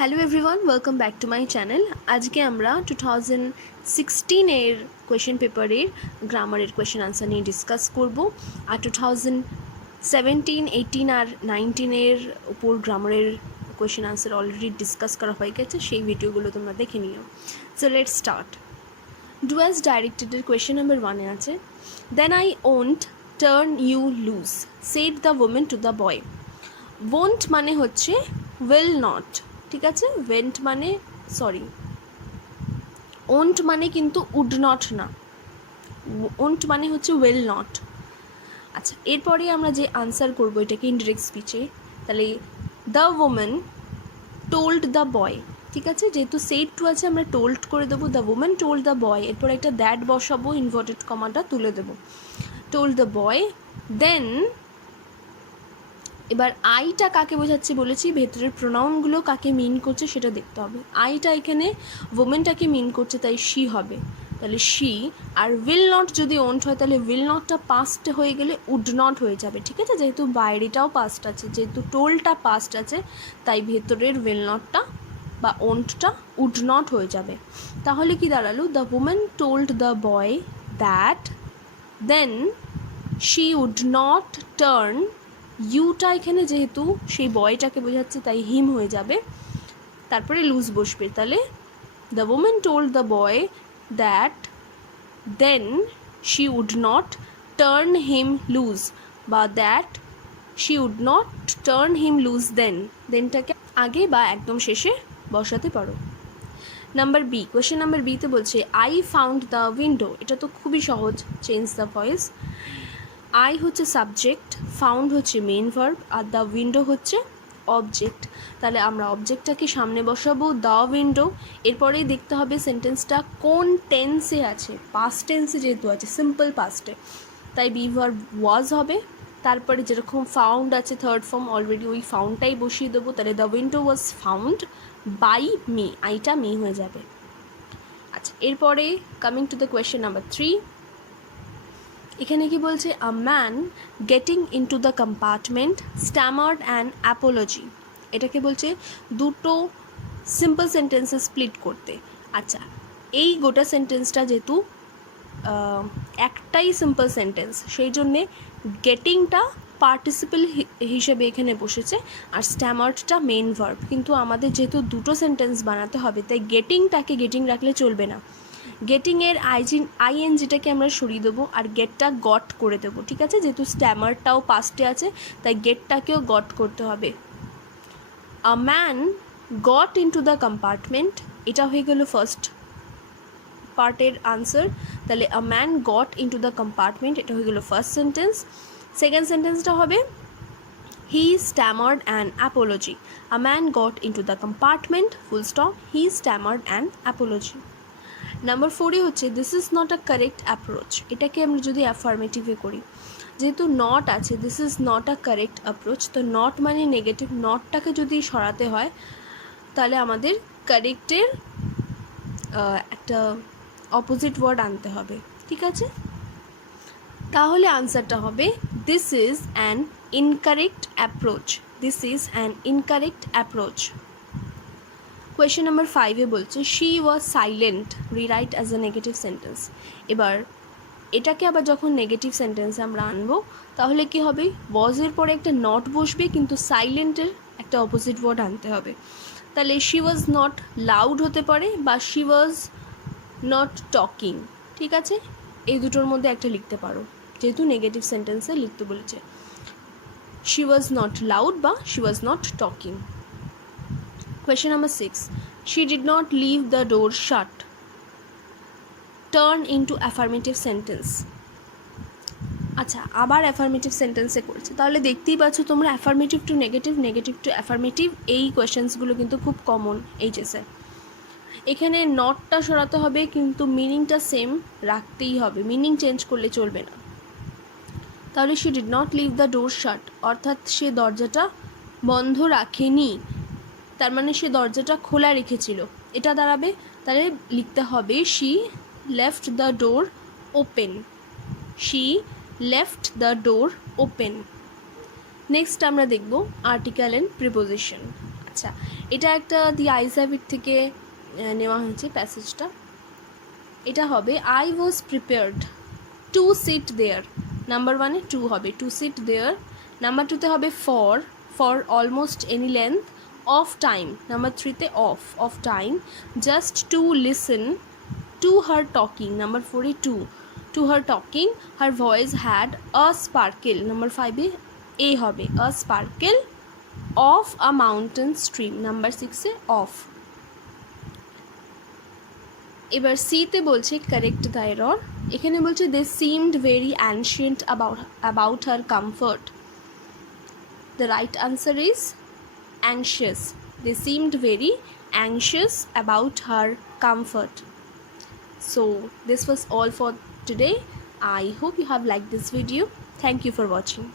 Hello everyone, welcome back to my channel. আজকে আমরা 2016 question পেপারের গ্রামারের কোয়েশ্চেন আনসার নিয়ে ডিসকাস করব। আর 2017, 18 আর 19 উপর গ্রামারের কোয়েশ্চেন আনসার অলরেডি ডিসকাস করা হয়ে গেছে, সেই ভিডিওগুলো তোমরা দেখে নিও। So let's start. Do as ডাইরেক্টেডের কোয়েশ্চেন নাম্বার 1-এ আছে, then I won't turn you loose said the woman to the boy. Won't মানে হচ্ছে উইল নট, ঠিক আছে। ওয়েন্ট মানে ওন্ট মানে কিন্তু উড নট না, ওন্ট মানে হচ্ছে উইল নট। আচ্ছা, এরপরে আমরা যে আনসার করবো এটাকে ইনডিরেক্ট স্পিচে, তাহলে দ্য ওমেন টোল্ড দ্য বয়, ঠিক আছে। যেহেতু সেড টু আছে আমরা টোল্ড করে দেবো, দ্য ওমেন টোল্ড দ্য বয়, এরপর একটা দ্যাট বসাবো, ইনভার্টেড কমাটা তুলে দেবো, টোল্ড দ্য বয়। দেন এবার আইটা কাকে বোঝাচ্ছে বলেছি, ভেতরের প্রোনাউনগুলো কাকে মিন করছে সেটা দেখতে হবে। আইটা এখানে ওমেনটাকে মিন করছে, তাই শি হবে, তাহলে শি। আর উইল নট যদি ওন্ট হয় তাহলে উইল নটটা পাস্ট হয়ে গেলে উড নট হয়ে যাবে, ঠিক আছে। যেহেতু বাইরেটাও পাস্ট আছে, যেহেতু টোলটা পাস্ট আছে, তাই ভেতরের উইল নটটা বা ওন্টটা উড নট হয়ে যাবে। তাহলে কি দাঁড়ালো, the woman told the boy that then she would not turn. ইউটা এখানে যেহেতু সেই বয়টাকে বোঝাচ্ছে তাই হিম হয়ে যাবে, তারপরে লুজ বসবে, তাহলে the woman told the boy that then she would not turn him loose, বা that she would not turn him loose দেনটাকে আগে বা একদম শেষে বসাতে পারো। নাম্বার বি, কোয়েশ্চেন নাম্বার বিতে বলছে আই ফাউন্ড দ্য উইন্ডো। এটা তো খুবই সহজ, চেঞ্জ দ্য ভয়েস। আই হচ্ছে সাবজেক্ট, ফাউন্ড হচ্ছে main verb, are the window হচ্ছে অবজেক্ট। তাহলে আমরা অবজেক্টটাকে সামনে বসাবো, দ্য উইন্ডো। এরপরেই দেখতে হবে সেন্টেন্সটা কোন টেন্সে আছে, পাস্ট টেন্সে যেহেতু আছে, সিম্পল পাস্টে, তাই বি ভার্ব ওয়াজ হবে। তারপরে যেরকম ফাউন্ড আছে থার্ড ফর্ম, অলরেডি ওই ফাউন্ডটাই বসিয়ে দেবো, তাহলে the window was found by me, আইটা মি হয়ে যাবে। আচ্ছা, এরপরে coming to the question number 3, এখানে কি বলছে, a man getting into the compartment stammered and apology. এটাকে বলছে দুটো সিম্পল সেন্টেন্সে স্প্লিট করতে। আচ্ছা, এই গোটা সেন্টেন্সটা যেহেতু একটাই সিম্পল সেন্টেন্স, সেই জন্যে গেটিংটা পার্টিসিপল হিসেবে এখানে বসেছে, আর স্ট্যামার্ডটা মেইন ভার্ব। কিন্তু আমাদের যেহেতু দুটো সেন্টেন্স বানাতে হবে, তাই গেটিংটাকে গেটিং রাখলে চলবে না, গেটিংয়ের আইএনজিটাকে আমরা সরিয়ে দেবো, আর গেটটা গট করে দেবো, ঠিক আছে। যেহেতু স্ট্যামারটাও পাস্টে আছে, তাই গেটটাকেও গট করতে হবে। A man got into the compartment, এটা হয়ে গেল ফার্স্ট পার্টের আনসার। তাহলে a man got into the compartment, এটা হয়ে গেল ফার্স্ট সেন্টেন্স। সেকেন্ড সেন্টেন্সটা হবে he stammered an apology. A man got into the compartment full stop, he stammered an apology. Number 4 হচ্ছে this is not a correct approach. এটাকে আমরা যদি অ্যাফার্মেটিভে করি, যেহেতু নট আছে, this is not a correct approach, তো নট মানে নেগেটিভ, নটটাকে যদি সরাতে হয় তাহলে আমাদের কারেক্টের একটা অপোজিট ওয়ার্ড আনতে হবে, ঠিক আছে। তাহলে আনসারটা হবে this is an incorrect approach, this is an incorrect approach. Question number 5-এ বলছে she was silent rewrite as a negative sentence. এবার এটাকে আবার যখন নেগেটিভ সেন্টেন্সে আমরা আনবো, তাহলে কি হবে, ওয়াজের পরে একটা নট বসবে, কিন্তু সাইলেন্টের একটা অপোজিট ওয়ার্ড আনতে হবে। তাহলে শি ওয়াজ নট লাউড হতে পারে, বা শি ওয়াজ নট টকিং, ঠিক আছে। এই দুটোর মধ্যে একটা লিখতে পারো, যেহেতু নেগেটিভ সেন্টেন্সে লিখতে বলেছে। শি ওয়াজ নট লাউড বা she was not talking. Question number 6, she did not leave the door shut. Turn into affirmative sentence. আচ্ছা, আবার অ্যাফার্মেটিভ সেন্টেন্সে করেছে, তাহলে দেখতেই পাচ্ছ তোমরা affirmative two negative, negative two affirmative, এই কোয়েশ্চেন্সগুলো কিন্তু খুব কমন এইচএসে। এখানে নটটা সরাতে হবে, কিন্তু মিনিংটা সেম রাখতেই হবে, মিনিং চেঞ্জ করলে চলবে না। তাহলে she did not leave the door shut, অর্থাৎ সে দরজাটা বন্ধ রাখেনি, তার মানে সে দরজাটা খোলা রেখেছিল, এটা দাঁড়াবে। তাহলে লিখতে হবে she left the door open, she left the door open. Next আমরা দেখব আর্টিকেল অ্যান্ড প্রিপোজিশন। আচ্ছা, এটা একটা দি আইজাবিট থেকে নেওয়া হয়েছে প্যাসেজটা। এটা হবে I was prepared to sit there. Number ওয়ানে টু হবে, টু সিট দেয়ার। নাম্বার টুতে হবে for almost any length of time. Number থ্রিতে of time just to listen to her talking. Number ফোরে to her talking her voice had a sparkle. Number ফাইভে a হবে a sparkle of a mountain stream. Number সিক্সে of. এবার সিতে বলছে correct the error. এখানে বলছে they seemed very ancient about her comfort. The right answer is anxious. They seemed very anxious about her comfort. So this was all for today. I hope you have liked this video. Thank you for watching.